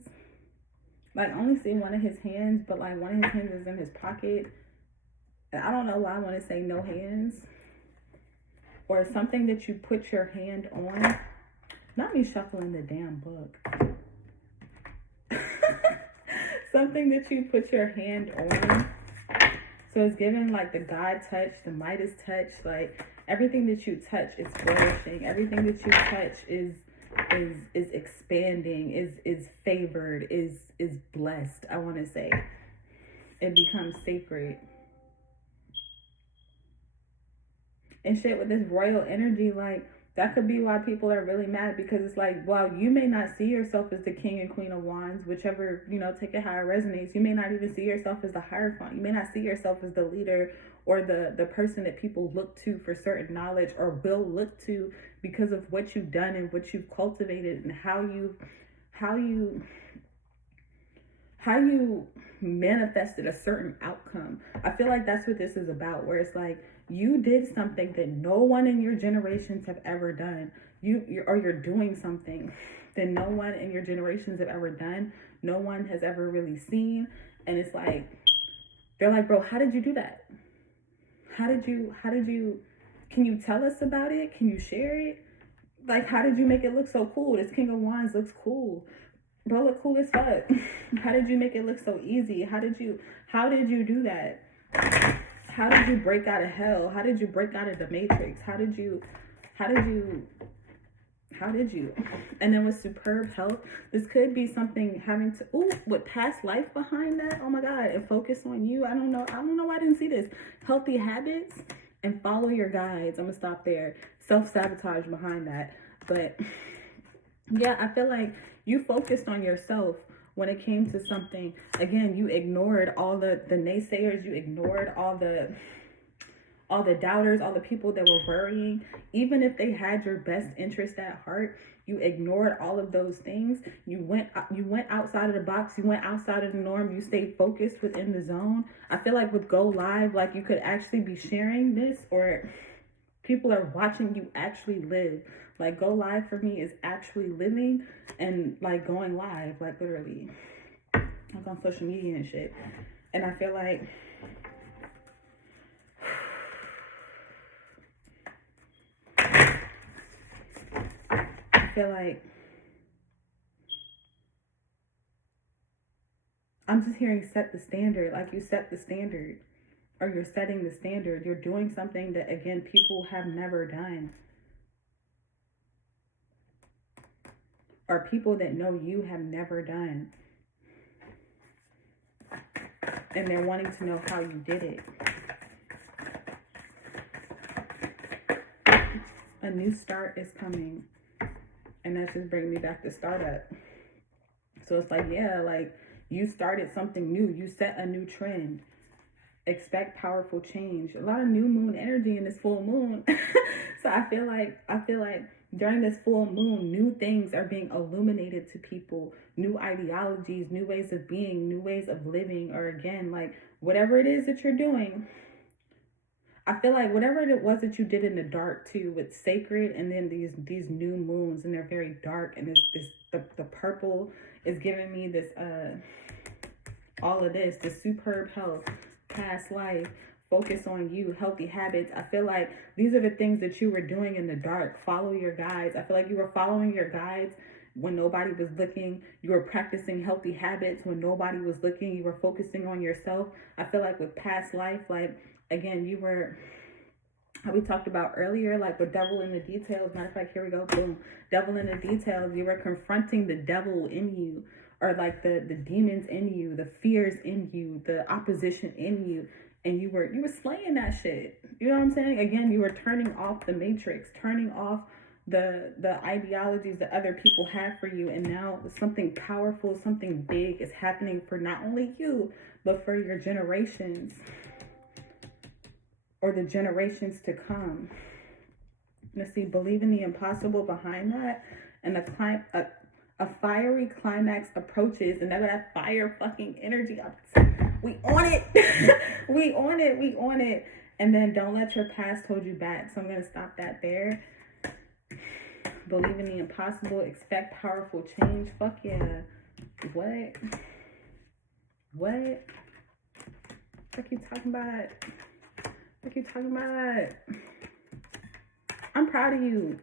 Like, I only see one of his hands, but like one of his hands is in his pocket. And I don't know why I want to say no hands. Or something that you put your hand on. Not me shuffling the damn book. Something that you put your hand on. So it's given like the God touch, the Midas touch. Like everything that you touch is flourishing. Everything that you touch is expanding, is favored, is blessed. I want to say it becomes sacred. And shit, with this royal energy, like that could be why people are really mad, because it's like, wow, you may not see yourself as the King and Queen of Wands, whichever, take it how it resonates. You may not even see yourself as the Hierophant. You may not see yourself as the leader, or the person that people look to for certain knowledge, or will look to because of what you've done and what you've cultivated, and how you manifested a certain outcome. I feel like that's what this is about, where it's like you did something that no one in your generations have ever done. You're doing something that no one in your generations have ever done. No one has ever really seen. And it's like, they're like, bro, how did you do that? How did you, can you tell us about it? Can you share it? Like, how did you make it look so cool? This King of Wands looks cool. Bro, look cool as fuck. How did you make it look so easy? How did you do that? How did you break out of hell? How did you break out of the matrix? How did you? And then with superb health, this could be something having to, with past life behind that. Oh my God, and focus on you. I don't know why I didn't see this. Healthy habits and follow your guides. I'm gonna stop there. Self-sabotage behind that. But yeah, I feel like you focused on yourself when it came to something. Again, you ignored all the naysayers. You ignored all the doubters, all the people that were worrying. Even if they had your best interest at heart, you ignored all of those things. You went outside of the box. You went outside of the norm. You stayed focused within the zone. I feel like with Go Live, like you could actually be sharing this, or people are watching you actually live. Like Go Live for me is actually living and like going live, like literally, like on social media and shit. And I feel like I'm just hearing set the standard. Like you set the standard, or you're setting the standard. You're doing something that, again, people have never done, or people that know you have never done, and they're wanting to know how you did it. A new start is coming, and that's just bringing me back to startup. So it's like, yeah, like you started something new. You set a new trend. Expect powerful change. A lot of new moon energy in this full moon. So I feel like during this full moon, new things are being illuminated to people. New ideologies, new ways of being, new ways of living, or again, like whatever it is that you're doing. I feel like whatever it was that you did in the dark too, with sacred, and then these new moons, and they're very dark, and the purple is giving me this all of this, the superb health, past life, focus on you, healthy habits. I feel like these are the things that you were doing in the dark. Follow your guides. I feel like you were following your guides when nobody was looking. You were practicing healthy habits when nobody was looking. You were focusing on yourself. I feel like with past life, like again, you were, how we talked about earlier, like the devil in the details. Matter of fact, here we go, boom. Devil in the details. You were confronting the devil in you, or like the demons in you, the fears in you, the opposition in you, and you were slaying that shit. You know what I'm saying? Again, you were turning off the matrix, turning off the ideologies that other people have for you, and now something powerful, something big is happening for not only you, but for your generations, or the generations to come. Let's see, believe in the impossible behind that, and a fiery climax approaches, and that fire fucking energy. We on it. we on it. And then don't let your past hold you back. So I'm going to stop that there. Believe in the impossible. Expect powerful change. Fuck yeah. What? What you talking about? What you talking about? I'm proud of you.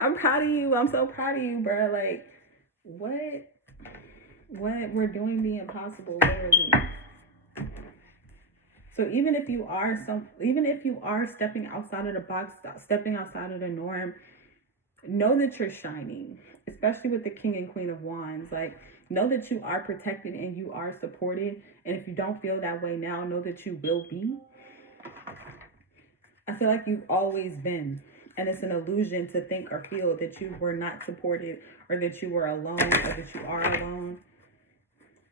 I'm proud of you. I'm so proud of you, bro. Like, what? We're doing the impossible, literally. So even if you are stepping outside of the box, stepping outside of the norm, know that you're shining, especially with the King and Queen of Wands. Like, know that you are protected and you are supported. And if you don't feel that way now, know that you will be. I feel like you've always been. And it's an illusion to think or feel that you were not supported, or that you were alone, or that you are alone.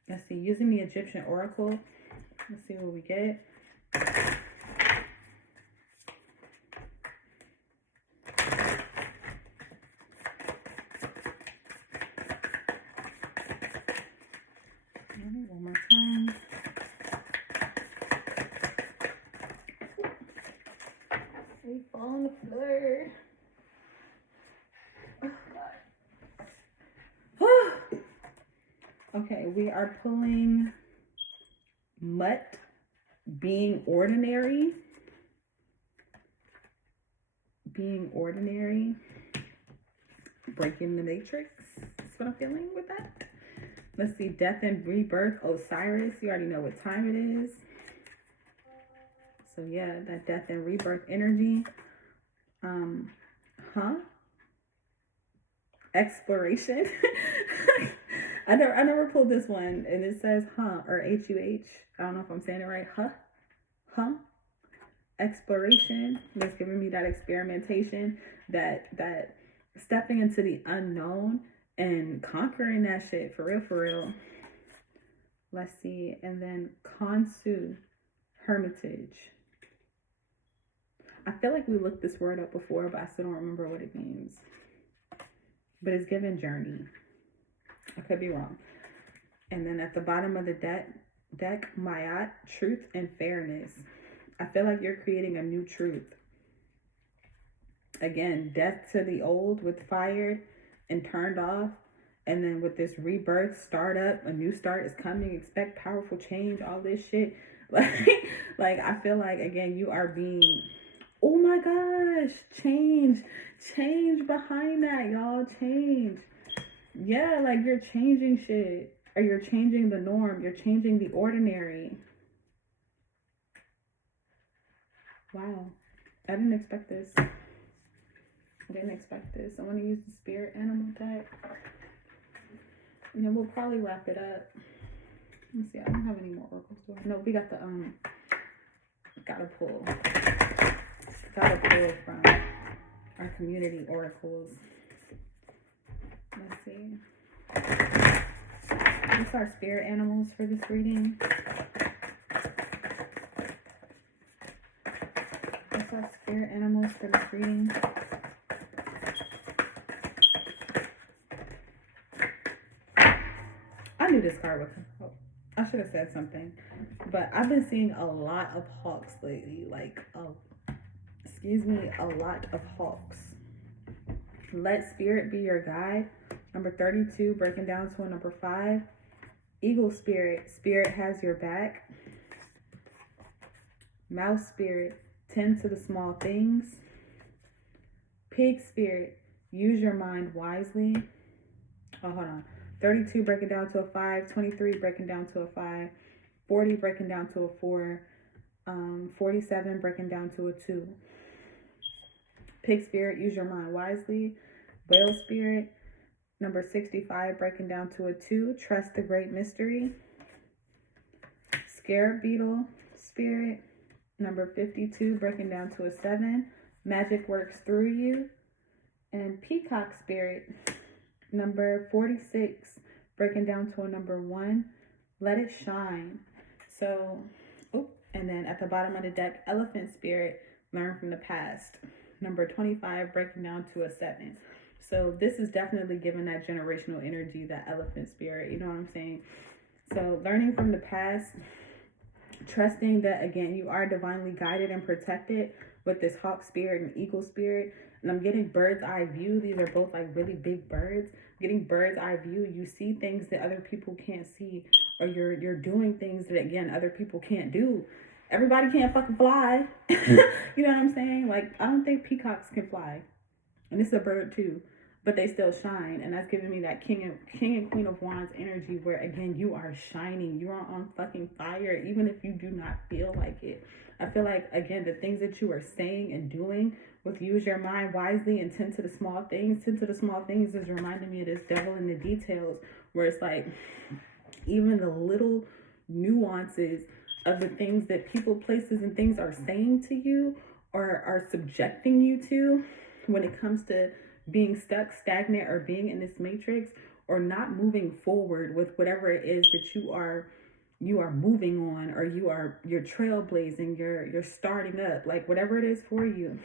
Let's see, using the Egyptian oracle. Let's see what we get. One more time. We fall on the floor. Oh, God. Okay, we are pulling Mutt, being ordinary. Being ordinary. Breaking the matrix. That's what I'm feeling with that. Let's see, death and rebirth, Osiris. You already know what time it is. So yeah, that death and rebirth energy. Exploration. I never pulled this one, and it says or HUH. I don't know if I'm saying it right. Exploration. That's giving me that experimentation, that stepping into the unknown and conquering that shit for real. Let's see. And then Kansu, hermitage. I feel like we looked this word up before, but I still don't remember what it means. But it's given journey. I could be wrong. And then at the bottom of the deck, Mayat, truth and fairness. I feel like you're creating a new truth. Again, death to the old with fired and turned off. And then with this rebirth, startup, a new start is coming. Expect powerful change, all this shit. Like I feel like, again, you are being, oh my gosh, change behind that, y'all, change. Yeah, like you're changing shit, or you're changing the norm, you're changing the ordinary. Wow, I didn't expect this. I want to use the spirit animal deck. And then we'll probably wrap it up. Let me see, I don't have any more oracles. No, we got the gotta pull from our community oracles. Let's see. What's our spirit animals for this reading? What's our spirit animals for this reading? I knew this card would come out. I should have said something. But I've been seeing a lot of hawks lately. Like, a lot of hawks. Let spirit be your guide. Number 32, breaking down to a number 5. Eagle spirit, spirit has your back. Mouse spirit, tend to the small things. Pig spirit, use your mind wisely. Oh, hold on. 32 breaking down to a 5. 23 breaking down to a 5. 40 breaking down to a 4. 47 breaking down to a 2. Pig spirit, use your mind wisely. Whale spirit, number 65 breaking down to a 2. Trust the great mystery. Scarab beetle spirit, number 52 breaking down to a 7. Magic works through you. And peacock spirit, number 46 breaking down to a number 1. Let it shine. So, and then at the bottom of the deck, elephant spirit, learn from the past. Number 25 breaking down to a 7. So this is definitely giving that generational energy, that elephant spirit, you know what I'm saying? So learning from the past, trusting that, again, you are divinely guided and protected with this hawk spirit and eagle spirit. And I'm getting bird's eye view. These are both like really big birds. Getting bird's eye view. You see things that other people can't see, or you're doing things that, again, other people can't do. Everybody can't fucking fly. You know what I'm saying? Like, I don't think peacocks can fly. And it's a bird too, but they still shine. And that's giving me that king and queen of wands energy where, again, you are shining. You are on fucking fire, even if you do not feel like it. I feel like, again, the things that you are saying and doing with use your mind wisely and tend to the small things. Tend to the small things is reminding me of this devil in the details, where it's like even the little nuances of the things that people, places, and things are saying to you or are subjecting you to when it comes to being stuck, stagnant, or being in this matrix, or not moving forward with whatever it is that you are moving on, or you're trailblazing, you're starting up, like whatever it is for you.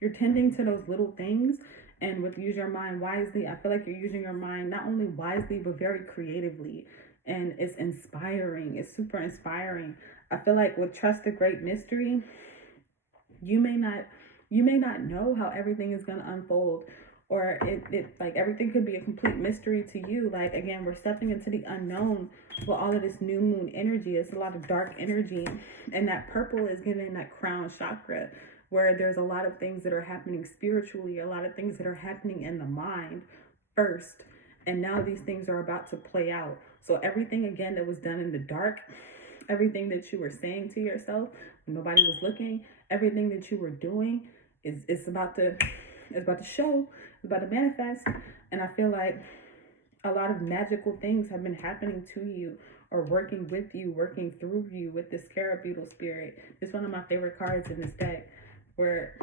You're tending to those little things. And with use your mind wisely, I feel like you're using your mind not only wisely, but very creatively. And it's inspiring. It's super inspiring. I feel like with trust the great mystery, you may not know how everything is going to unfold, or it like everything could be a complete mystery to you. Like, again, we're stepping into the unknown with all of this new moon energy. It's a lot of dark energy, and that purple is giving that crown chakra, where there's a lot of things that are happening spiritually, a lot of things that are happening in the mind first, and now these things are about to play out. So everything, again, that was done in the dark, everything that you were saying to yourself when nobody was looking, everything that you were doing is about to show, it's about to manifest. And I feel like a lot of magical things have been happening to you or working with you, working through you with the scarab beetle spirit. It's one of my favorite cards in this deck, where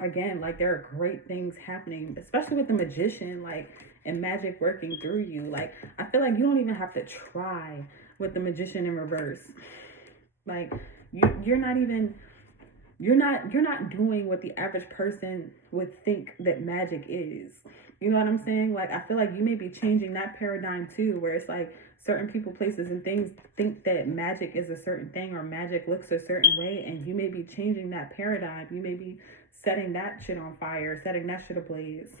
again, like, there are great things happening, especially with the magician, like, and magic working through you. Like, I feel like you don't even have to try with the magician in reverse. Like, you're not doing what the average person would think that magic is. You know what I'm saying? Like, I feel like you may be changing that paradigm too, where it's like certain people, places, and things think that magic is a certain thing or magic looks a certain way, and you may be changing that paradigm. You may be setting that shit on fire, setting that shit ablaze.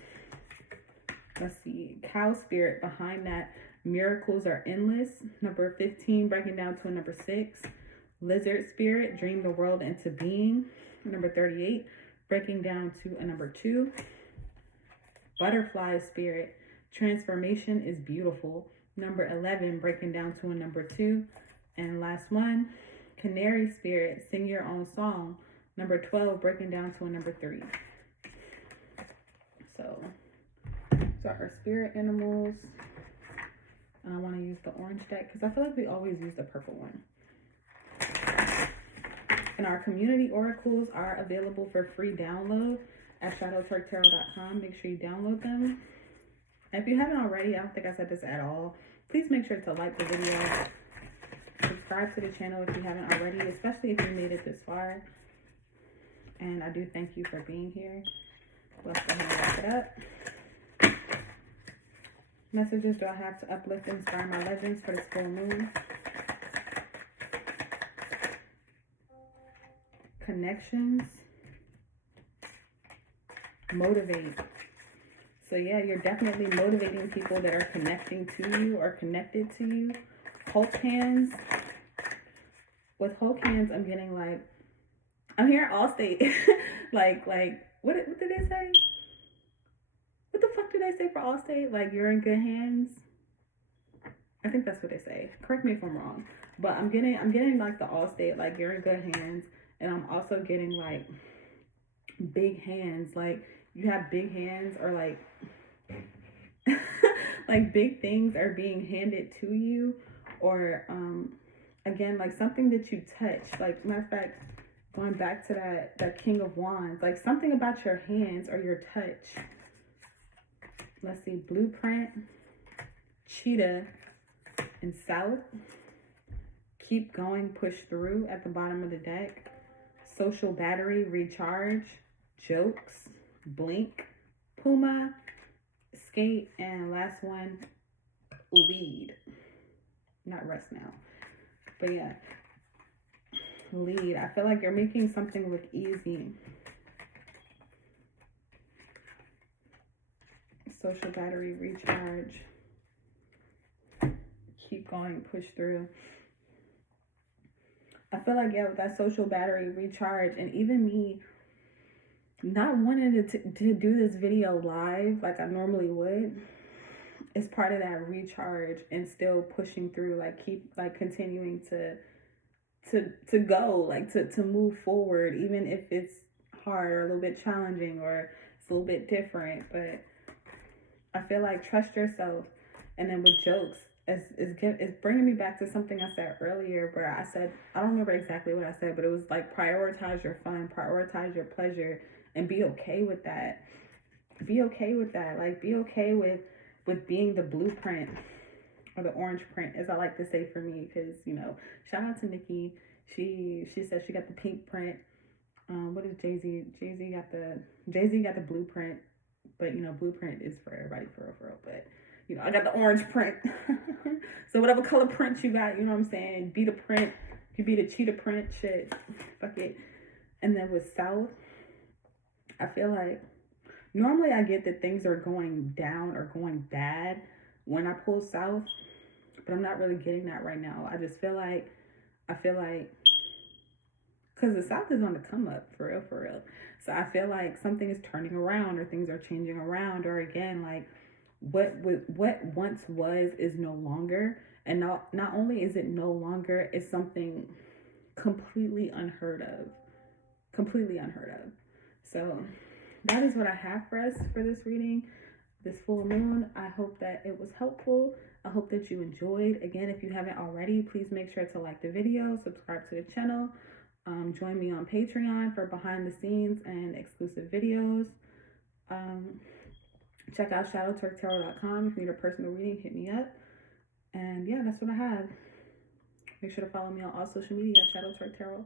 Let's see. Cow spirit behind that. Miracles are endless. Number 15, breaking down to a number 6. Lizard spirit, dream the world into being. Number 38, breaking down to a number 2. Butterfly spirit, transformation is beautiful. Number 11, breaking down to a number 2. And last one, canary spirit, sing your own song. Number 12, breaking down to a number 3. So are our spirit animals. And I want to use the orange deck because I feel like we always use the purple one. And our community oracles are available for free download at shadowtwerktarot.com. Make sure you download them. And if you haven't already, I don't think I said this at all, please make sure to like the video. Subscribe to the channel if you haven't already, especially if you made it this far. And I do thank you for being here. Let's go ahead and wrap it up. Messages do I have to uplift and inspire my legends for this full moon? Connections. Motivate. So yeah, you're definitely motivating people that are connecting to you or connected to you. Hulk hands. With Hulk hands, I'm getting like, I'm hearing Allstate. like, what did they say? What the fuck did they say for Allstate? Like, you're in good hands. I think that's what they say. Correct me if I'm wrong. But I'm getting like the Allstate, like, you're in good hands. And I'm also getting like big hands. Like, you have big hands, or like like big things are being handed to you, or again, like something that you touch. Like, matter of fact, going back to that King of Wands, like something about your hands or your touch. Let's see, blueprint, cheetah, and south. Keep going, push through at the bottom of the deck. Social battery, recharge, jokes, blink, puma, skate, and last one, lead. Not rest now, but yeah, lead. I feel like you're making something look easy. Social battery, recharge, keep going, push through. I feel like, yeah, with that social battery, recharge, and even me not wanting to do this video live like I normally would, is part of that recharge and still pushing through, like keep like continuing to go, like to move forward, even if it's hard or a little bit challenging or it's a little bit different. But I feel like trust yourself. And then with jokes, it's bringing me back to something I said earlier, where I said, I don't remember exactly what I said, but it was like, prioritize your fun, prioritize your pleasure, and be okay with that. Be okay with that. Like, be okay with being the blueprint, or the orange print, as I like to say for me, because, you know, shout out to Nikki. She said she got the pink print. What is Jay-Z? Jay-Z got the blueprint, but, you know, blueprint is for everybody, for real. But, you know, I got the orange print. So whatever color print you got, you know what I'm saying? Be the print. You be the cheetah print. Shit. Fuck it. And then with South, I feel like normally I get that things are going down or going bad when I pull South, but I'm not really getting that right now. I just feel like, because the South is on the come up, for real. So I feel like something is turning around, or things are changing around, or again, like what once was is no longer. And not only is it no longer, it's something completely unheard of. Completely unheard of. So that is what I have for us for this reading, this full moon. I hope that it was helpful. I hope that you enjoyed. Again, if you haven't already, please make sure to like the video, subscribe to the channel. Join me on Patreon for behind the scenes and exclusive videos. Check out shadowtwerktarot.com. If you need a personal reading, hit me up. And yeah, that's what I have. Make sure to follow me on all social media, shadowtwerktarot.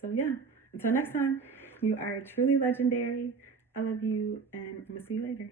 So yeah, until next time, you are truly legendary. I love you, and I'm gonna see you later.